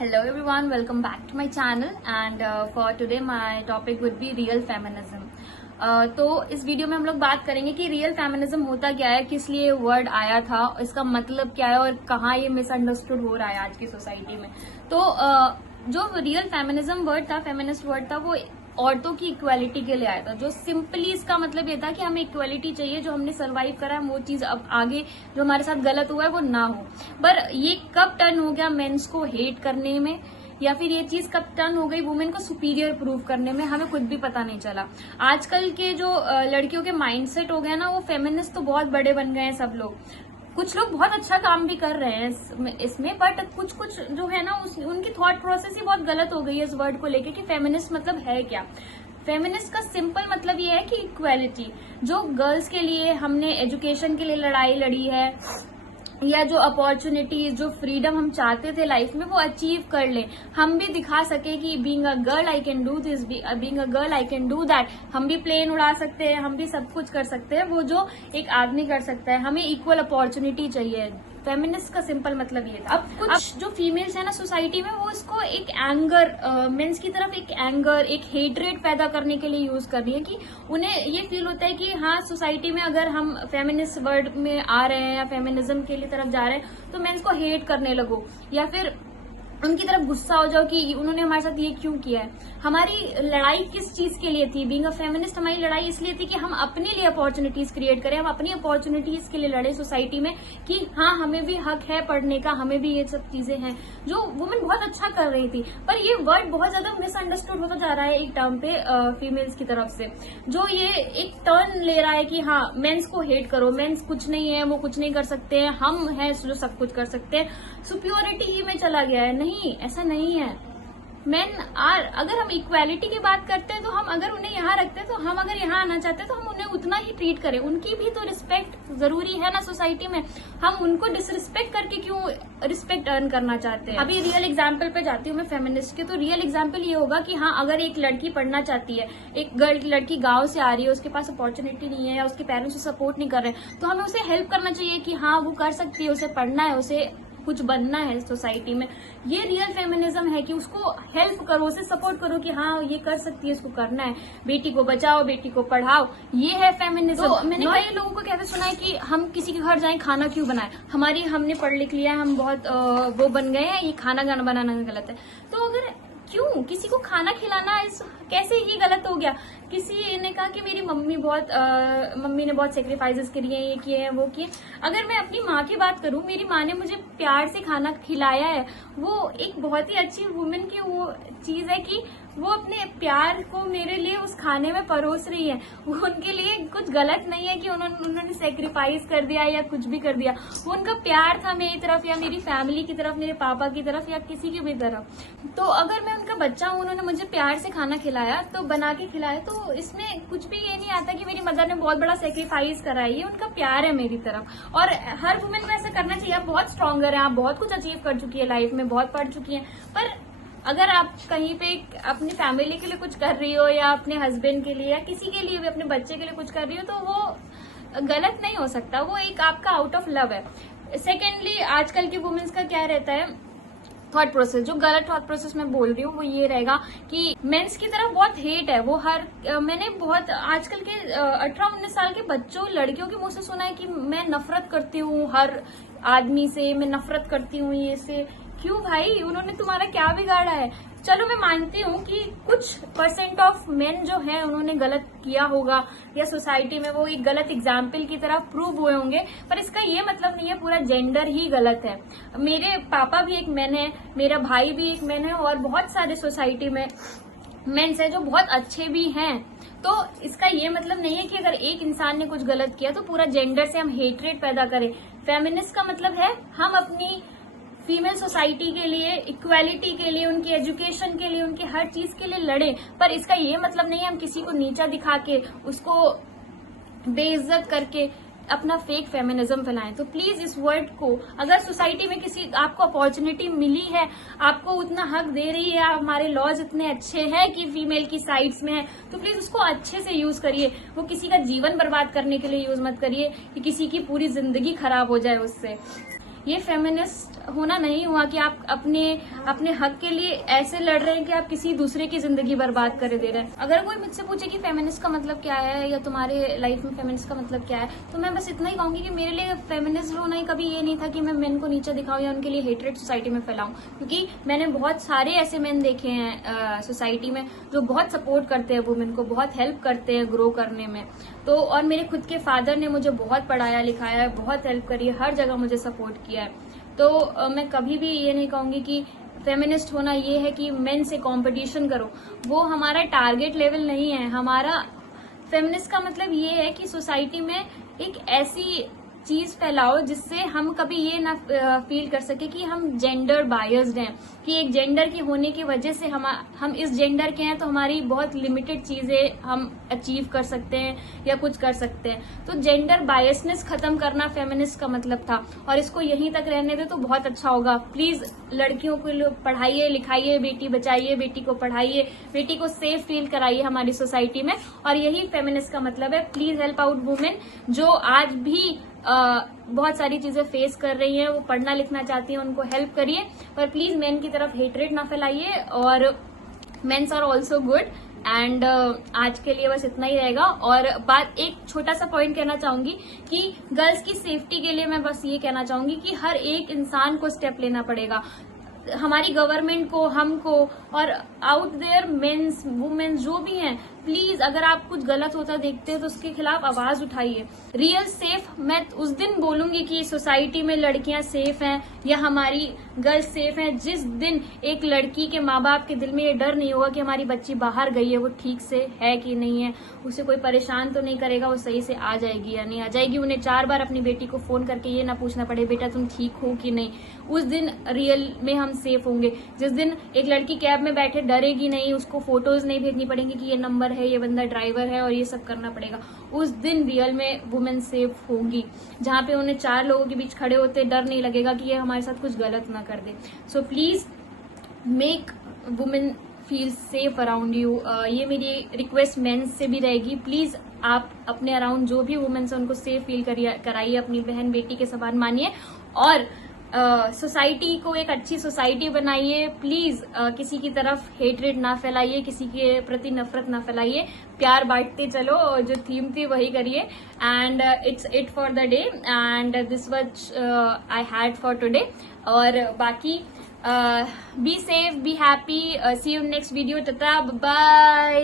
Hello everyone, welcome back to my channel and for today my topic would be real feminism. तो इस video में हम लोग बात करेंगे कि रियल फेमिनिज्म होता क्या है, किस लिए वर्ड आया था, इसका मतलब क्या है और कहाँ ये मिसअंडरस्टूड हो रहा है आज की सोसाइटी में। तो जो रियल फेमिनिज्म वर्ड था, फेमिनिस्ट वर्ड था, वो औरतों की इक्वालिटी के लिए आया था। जो सिंपली इसका मतलब ये था कि हमें इक्वालिटी चाहिए, जो हमने सरवाइव करा है वो चीज अब आगे जो हमारे साथ गलत हुआ है वो ना हो। पर ये कब टर्न हो गया मेंस को हेट करने में, या फिर ये चीज कब टर्न हो गई वुमेन को सुपीरियर प्रूव करने में, हमें खुद भी पता नहीं चला। आजकल के जो लड़कियों के माइंडसेट हो गए ना, वो फेमिनिस्ट तो बहुत बड़े बन गए हैं सब लोग। कुछ लोग बहुत अच्छा काम भी कर रहे हैं इसमें, बट कुछ कुछ जो है ना उनकी थॉट प्रोसेस ही बहुत गलत हो गई है इस वर्ड को लेके कि फेमिनिस्ट मतलब है क्या। फेमिनिस्ट का सिंपल मतलब ये है कि इक्वालिटी, जो गर्ल्स के लिए हमने एजुकेशन के लिए लड़ाई लड़ी है, या जो अपॉर्चुनिटीज, जो फ्रीडम हम चाहते थे लाइफ में वो अचीव कर ले, हम भी दिखा सके कि being a girl I can do this, being a girl I can do that. हम भी प्लेन उड़ा सकते हैं, हम भी सब कुछ कर सकते हैं, वो जो एक आदमी कर सकता है। हमें इक्वल अपॉर्चुनिटी चाहिए। फेमिनिस्ट का सिंपल मतलब ये था। अब कुछ जो फीमेल्स है ना सोसाइटी में, वो इसको एक एंगर, मेंस की तरफ एक एंगर, एक हेटरेट पैदा करने के लिए यूज कर रही है कि उन्हें ये फील होता है कि हाँ, सोसाइटी में अगर हम फेमिनिस्ट वर्ड में आ रहे हैं या फेमिनिज्म के लिए तरफ जा रहे हैं तो मेंस को हेट करने लगो, या फिर उनकी तरफ गुस्सा हो जाओ कि उन्होंने हमारे साथ ये क्यों किया है। हमारी लड़ाई किस चीज के लिए थी? बीइंग अ फेमिनिस्ट हमारी लड़ाई इसलिए थी कि हम अपने लिए अपॉर्चुनिटीज क्रिएट करें, हम अपनी अपॉर्चुनिटीज के लिए लड़े सोसाइटी में कि हाँ, हमें भी हक है पढ़ने का, हमें भी ये सब चीजें हैं जो वुमेन बहुत अच्छा कर रही थी। पर ये वर्ड बहुत ज्यादा मिसअंडरस्टूड होता जा रहा है एक टर्म पे फीमेल्स की तरफ से, जो ये एक टर्न ले रहा है कि हाँ, मेंस को हेट करो, मेंस कुछ नहीं है, वो कुछ नहीं कर सकते हैं, हम हैं जो सब कुछ कर सकते हैं, सुप्योरिटी ही में चला गया है। नहीं, ऐसा नहीं है। मेन आर, अगर हम इक्वालिटी की बात करते हैं तो हम अगर उन्हें यहाँ रखते हैं, तो हम अगर यहाँ आना चाहते हैं तो हम उन्हें उतना ही ट्रीट करें। उनकी भी तो रिस्पेक्ट जरूरी है ना सोसाइटी में। हम उनको डिसरिस्पेक्ट करके क्यों रिस्पेक्ट अर्न करना चाहते हैं? अभी रियल एग्जाम्पल पे जाती हूँ मैं फेमिनिस्ट के, तो रियल एग्जाम्पल ये होगा कि हाँ, अगर एक लड़की पढ़ना चाहती है, एक लड़की गाँव से आ रही है, उसके पास अपॉर्चुनिटी नहीं है या उसके पेरेंट्स उसे सपोर्ट नहीं कर रहे, तो हमें उसे हेल्प करना चाहिए कि हाँ, वो कर सकती है, उसे पढ़ना है, उसे कुछ बनना है सोसाइटी में। ये रियल फेमिनिज्म है कि उसको हेल्प करो, उसे सपोर्ट करो कि हाँ, ये कर सकती है, इसको करना है, बेटी को बचाओ, बेटी को पढ़ाओ, ये है फेमिनिज्म। तो मैंने कई लोगों को कहते सुना है कि हम किसी के घर जाएं, खाना क्यों बनाए, हमने पढ़ लिख लिया है, हम बहुत वो बन गए हैं, ये खाना गाना बनाना गलत है। तो अगर क्यों किसी को खाना खिलाना कैसे ही गलत हो गया? किसी ने कहा कि मेरी मम्मी ने बहुत सेक्रीफाइसेस करी हैं, ये किए हैं, वो किए। अगर मैं अपनी माँ की बात करूं, मेरी माँ ने मुझे प्यार से खाना खिलाया है, वो एक बहुत ही अच्छी वुमेन की वो चीज है कि वो अपने प्यार को मेरे लिए उस खाने में परोस रही है। वो उनके लिए कुछ गलत नहीं है कि उन्होंने सेक्रीफाइस कर दिया या कुछ भी कर दिया। वो उनका प्यार था मेरी तरफ या मेरी फैमिली की तरफ, मेरे पापा की तरफ या किसी की भी तरफ। तो अगर मैं उनका बच्चा हूँ, उन्होंने मुझे प्यार से खाना खिलाया, तो बना के खिलाया, तो इसमें कुछ भी ये नहीं आता कि मेरी मदर ने बहुत बड़ा सेक्रीफाइस करा है। ये उनका प्यार है मेरी तरफ। और हर वुमेन को ऐसा करना चाहिए। आप बहुत स्ट्रॉन्गर हैं, आप बहुत कुछ अचीव कर चुकी है लाइफ में, बहुत पढ़ चुकी हैं, पर अगर आप कहीं पे अपनी फैमिली के लिए कुछ कर रही हो या अपने हस्बैंड के लिए या किसी के लिए भी, अपने बच्चे के लिए कुछ कर रही हो, तो वो गलत नहीं हो सकता। वो एक आपका आउट ऑफ लव है। सेकेंडली, आजकल की वुमेन्स का क्या रहता है थॉट प्रोसेस, जो गलत थॉट प्रोसेस मैं बोल रही हूँ वो ये रहेगा कि मेंस की तरफ बहुत हेट है। वो मैंने बहुत आजकल के 18-19 साल के बच्चों, लड़कियों के मुंह से सुना है कि मैं नफरत करती हूँ हर आदमी से, मैं नफरत करती हूँ ये से। क्यों भाई? उन्होंने तुम्हारा क्या बिगाड़ा है? चलो, मैं मानती हूँ कि कुछ परसेंट ऑफ मेन जो है उन्होंने गलत किया होगा या सोसाइटी में वो एक गलत एग्जाम्पल की तरह प्रूव हुए होंगे, पर इसका ये मतलब नहीं है पूरा जेंडर ही गलत है। मेरे पापा भी एक मैन है, मेरा भाई भी एक मैन है, और बहुत सारे सोसाइटी में मेन्स है जो बहुत अच्छे भी हैं। तो इसका ये मतलब नहीं है कि अगर एक इंसान ने कुछ गलत किया तो पूरा जेंडर से हम हेटरेट पैदा करें। फेमिनिस्ट का मतलब है हम अपनी फीमेल सोसाइटी के लिए, इक्वालिटी के लिए, उनकी एजुकेशन के लिए, उनकी हर चीज के लिए लड़े। पर इसका ये मतलब नहीं है हम किसी को नीचा दिखा के, उसको बेइज्जत करके अपना फेक फेमिनिज्म फैलाएं। तो प्लीज इस वर्ड को, अगर सोसाइटी में किसी आपको अपॉर्चुनिटी मिली है, आपको उतना हक दे रही है, हमारे लॉज इतने अच्छे हैं कि फीमेल की साइड्स में है, तो प्लीज उसको अच्छे से यूज करिए। वो किसी का जीवन बर्बाद करने के लिए यूज मत करिए कि किसी की पूरी जिंदगी खराब हो जाए उससे। ये फेमिनिस्ट होना नहीं हुआ कि आप अपने हक के लिए ऐसे लड़ रहे हैं कि आप किसी दूसरे की जिंदगी बर्बाद कर दे रहे हैं। अगर कोई मुझसे पूछे कि फेमिनिस्ट का मतलब क्या है या तुम्हारे लाइफ में फेमिनिस्ट का मतलब क्या है, तो मैं बस इतना ही कहूंगी कि मेरे लिए फेमिनिस्ट होना ही कभी ये नहीं था कि मैं मेन को नीचे दिखाऊं या उनके लिए हेटरेट सोसाइटी में फैलाऊं, क्योंकि मैंने बहुत सारे ऐसे मेन देखे हैं सोसाइटी में जो बहुत सपोर्ट करते हैं वुमेन को, बहुत हेल्प करते हैं ग्रो करने में। तो और मेरे खुद के फादर ने मुझे बहुत पढ़ाया लिखाया है, बहुत हेल्प करी है, हर जगह मुझे सपोर्ट किया है। तो मैं कभी भी ये नहीं कहूंगी कि फेमिनिस्ट होना ये है कि मेन से कंपटीशन करो, वो हमारा टारगेट लेवल नहीं है। हमारा फेमिनिस्ट का मतलब ये है कि सोसाइटी में एक ऐसी चीज फैलाओ जिससे हम कभी ये ना फील कर सके कि हम जेंडर बायस्ड हैं, कि एक जेंडर के होने की वजह से हम इस जेंडर के हैं तो हमारी बहुत लिमिटेड चीजें हम अचीव कर सकते हैं या कुछ कर सकते हैं। तो जेंडर बायसनेस खत्म करना फेमिनिस्ट का मतलब था, और इसको यहीं तक रहने दे तो बहुत अच्छा होगा। प्लीज लड़कियों को पढ़ाइए लिखाइए, बेटी बचाइए, बेटी को पढ़ाइए, बेटी को सेफ फील कराइए हमारी सोसाइटी में, और यही फेमिनिस्ट का मतलब है। प्लीज हेल्प आउट वुमेन जो आज भी बहुत सारी चीजें फेस कर रही हैं, वो पढ़ना लिखना चाहती हैं, उनको हेल्प करिए, पर प्लीज मेन की तरफ हेटरेट ना फैलाइए। और mains are also good. And आज के लिए बस इतना ही रहेगा। और बात एक छोटा सा पॉइंट कहना चाहूंगी कि गर्ल्स की सेफ्टी के लिए मैं बस ये कहना चाहूंगी कि हर एक इंसान को स्टेप लेना पड़ेगा, हमारी गवर्नमेंट को, हमको, और आउट देयर मेंस वुमेन्स जो भी हैं, प्लीज अगर आप कुछ गलत होता देखते हैं तो उसके खिलाफ आवाज उठाइए। रियल सेफ मैं उस दिन बोलूंगी कि सोसाइटी में लड़कियां सेफ हैं या हमारी गर्ल्स सेफ हैं जिस दिन एक लड़की के माँ बाप के दिल में ये डर नहीं होगा कि हमारी बच्ची बाहर गई है, वो ठीक से है कि नहीं है, उसे कोई परेशान तो नहीं करेगा, वो सही से आ जाएगी या नहीं आ जाएगी। उन्हें 4 बार अपनी बेटी को फोन करके ये ना पूछना पड़े बेटा तुम ठीक हो कि नहीं। उस दिन रियल में हम सेफ होंगे। जिस दिन एक लड़की कैब में बैठे डरेगी नहीं, उसको फोटोज नहीं भेजनी पड़ेंगी कि ये नंबर है, ये बंदा ड्राइवर है और ये सब करना पड़ेगा, उस दिन रियल में वुमेन सेफ होंगी, जहां पे उन्हें 4 लोगों के बीच खड़े होते डर नहीं लगेगा कि ये हमारे साथ कुछ गलत ना कर दे। So please make women feel safe around you. ये मेरी रिक्वेस्ट मेंस से भी रहेगी। प्लीज आप अपने अराउंड जो भी वुमेन्स है उनको सेफ फील कराइए, अपनी बहन बेटी के समान मानिए, और सोसाइटी को एक अच्छी सोसाइटी बनाइए। प्लीज किसी की तरफ हेटरेट ना फैलाइए, किसी के प्रति नफरत ना फैलाइए, प्यार बांटते चलो, जो थीम थी वही करिए। And it's it for the day and this was I had for today. और बाकी be safe, be happy, see you next video, tata, bye.